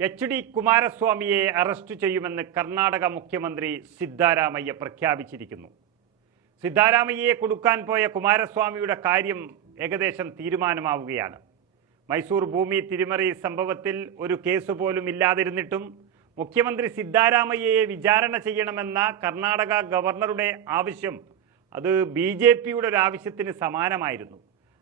H D കുമാരസ്വാമിയെ arrest ചെയ്യുമെന്ന് കർണാടക മുഖ്യമന്ത്രി സിദ്ധാരാമയ്യ പ്രഖ്യാപിച്ചിരിക്കുന്നു. സിദ്ധാരാമയ്യയെ കൊടുക്കാൻ പോയ കുമാരസ്വാമിയുടെ കാര്യം ഏകദേശം തീരുമാനമാവുകയാണ്. മൈസൂർ ഭൂമി തിരിമറി സംഭവത്തിൽ ഒരു കേസ് പോലും ഇല്ലാതിരുന്നിട്ടും മുഖ്യമന്ത്രി സിദ്ധാരാമയ്യയെ വിചാരണ ചെയ്യണമെന്ന കർണാടക ഗവർണറുടെ ആവശ്യം അത് ബി ജെ പിയുടെ ഒരു ആവശ്യത്തിന് സമാനമായിരുന്നു.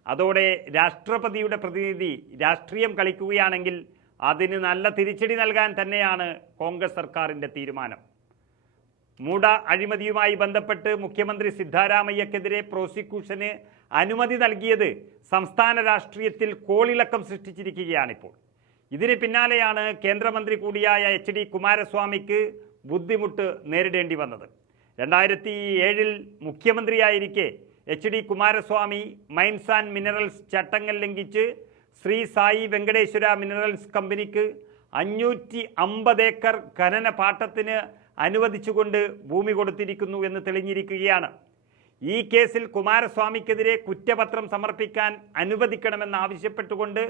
അതോടെ രാഷ്ട്രപതിയുടെ പ്രതിനിധി രാഷ്ട്രീയം കളിക്കുകയാണെങ്കിൽ അതിന് നല്ല തിരിച്ചടി നൽകാൻ തന്നെയാണ് കോൺഗ്രസ് സർക്കാരിന്റെ തീരുമാനം. മൂട അഴിമതിയുമായി ബന്ധപ്പെട്ട് മുഖ്യമന്ത്രി സിദ്ധാരാമയ്യക്കെതിരെ പ്രോസിക്യൂഷന് അനുമതി നൽകിയത് സംസ്ഥാന രാഷ്ട്രീയത്തിൽ കോളിളക്കം സൃഷ്ടിച്ചിരിക്കുകയാണിപ്പോൾ. ഇതിന് പിന്നാലെയാണ് കേന്ദ്രമന്ത്രി കൂടിയായ എച്ച് ഡി കുമാരസ്വാമിക്ക് ബുദ്ധിമുട്ട് നേരിടേണ്ടി വന്നത്. രണ്ടായിരത്തി ഏഴിൽ മുഖ്യമന്ത്രിയായിരിക്കെ H D Kumaraswamy mines and minerals ചട്ടങ്ങൾ ലംഘിച്ച് ശ്രീ സായി വെങ്കടേശ്വര മിനറൽസ് കമ്പനിക്ക് അഞ്ഞൂറ്റി അമ്പത് ഏക്കർ ഖനന പാട്ടത്തിന് അനുവദിച്ചുകൊണ്ട് ഭൂമി കൊടുത്തിരിക്കുന്നു എന്ന് തെളിഞ്ഞിരിക്കുകയാണ്. ഈ കേസിൽ കുമാരസ്വാമിക്കെതിരെ കുറ്റപത്രം സമർപ്പിക്കാൻ അനുവദിക്കണമെന്നാവശ്യപ്പെട്ടുകൊണ്ട്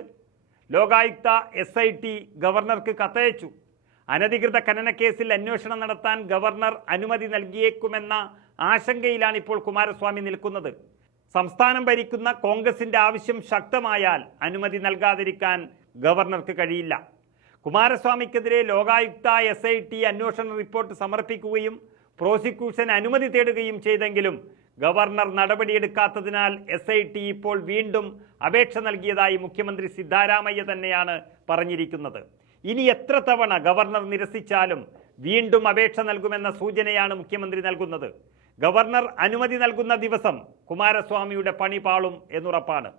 ലോകായുക്ത എസ് ഐ ടി ഗവർണർക്ക് കത്തയച്ചു. അനധികൃത ഖനന കേസിൽ അന്വേഷണം നടത്താൻ ഗവർണർ അനുമതി നൽകിയേക്കുമെന്ന ആശങ്കയിലാണ് ഇപ്പോൾ കുമാരസ്വാമി നിൽക്കുന്നത്. സംസ്ഥാനം ഭരിക്കുന്ന കോൺഗ്രസിന്റെ ആവശ്യം ശക്തമായാൽ അനുമതി നൽകാതിരിക്കാൻ ഗവർണർക്ക് കഴിയില്ല. കുമാരസ്വാമിക്കെതിരെ ലോകായുക്ത എസ് ഐ ടി അന്വേഷണ റിപ്പോർട്ട് സമർപ്പിക്കുകയും പ്രോസിക്യൂഷൻ അനുമതി തേടുകയും ചെയ്തെങ്കിലും ഗവർണർ നടപടിയെടുക്കാത്തതിനാൽ എസ് ഐ ടി ഇപ്പോൾ വീണ്ടും അപേക്ഷ നൽകിയതായി മുഖ്യമന്ത്രി സിദ്ധാരാമയ്യ തന്നെയാണ് പറഞ്ഞിരിക്കുന്നത്. ഇനി എത്ര തവണ ഗവർണർ നിരസിച്ചാലും വീണ്ടും അപേക്ഷ നൽകുമെന്ന സൂചനയാണ് മുഖ്യമന്ത്രി നൽകുന്നത്. ഗവർണർ അനുമതി നൽകുന്ന ദിവസം കുമാരസ്വാമിയുടെ പണി പാളും എന്നുറപ്പാണ്.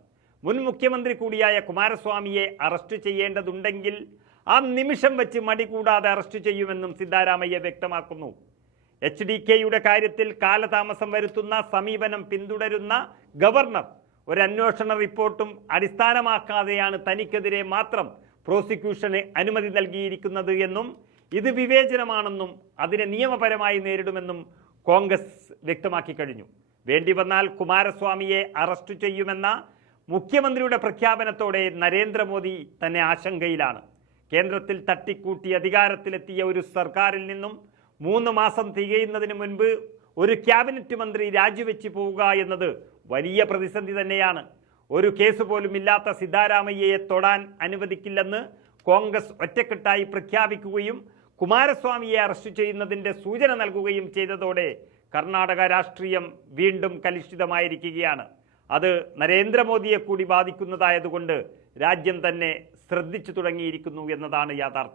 മുൻ മുഖ്യമന്ത്രി കൂടിയായ കുമാരസ്വാമിയെ അറസ്റ്റ് ചെയ്യേണ്ടതുണ്ടെങ്കിൽ ആ നിമിഷം വെച്ച് മടി കൂടാതെ അറസ്റ്റ് ചെയ്യുമെന്നും സിദ്ധാരാമയ്യ വ്യക്തമാക്കുന്നു. എച്ച് ഡി കെയുടെ കാര്യത്തിൽ കാലതാമസം വരുത്തുന്ന സമീപനം പിന്തുടരുന്ന ഗവർണർ ഒരു അന്വേഷണ റിപ്പോർട്ടും അടിസ്ഥാനമാക്കാതെയാണ് തനിക്കെതിരെ മാത്രം പ്രോസിക്യൂഷന് അനുമതി നൽകിയിരിക്കുന്നത് എന്നും ഇത് വിവേചനമാണെന്നും അതിനെ നിയമപരമായി നേരിടുമെന്നും കോൺഗ്രസ് വ്യക്തമാക്കി കഴിഞ്ഞു. വേണ്ടി വന്നാൽ കുമാരസ്വാമിയെ അറസ്റ്റ് ചെയ്യുമെന്ന മുഖ്യമന്ത്രിയുടെ പ്രഖ്യാപനത്തോടെ നരേന്ദ്രമോദി തന്നെ ആശങ്കയിലാണ്. കേന്ദ്രത്തിൽ തട്ടിക്കൂട്ടി അധികാരത്തിലെത്തിയ ഒരു സർക്കാരിൽ നിന്നും മൂന്ന് മാസം തികയുന്നതിന് മുൻപ് ഒരു ക്യാബിനറ്റ് മന്ത്രി രാജിവെച്ച് പോവുക എന്നത് വലിയ പ്രതിസന്ധി തന്നെയാണ്. ഒരു കേസ് പോലും ഇല്ലാത്ത സിദ്ധാരാമയ്യയെ തൊടാൻ അനുവദിക്കില്ലെന്ന് കോൺഗ്രസ് ഒറ്റക്കെട്ടായി പ്രഖ്യാപിക്കുകയും കുമാരസ്വാമിയെ അറസ്റ്റ് ചെയ്യുന്നതിന്റെ സൂചന നൽകുകയും ചെയ്തതോടെ കർണാടക രാഷ്ട്രീയം വീണ്ടും കലുഷിതമായിരിക്കുകയാണ്. അത് നരേന്ദ്രമോദിയെ കൂടി ബാധിക്കുന്നതായതുകൊണ്ട് രാജ്യം തന്നെ ശ്രദ്ധിച്ചു തുടങ്ങിയിരിക്കുന്നു എന്നതാണ് യാഥാർത്ഥ്യം.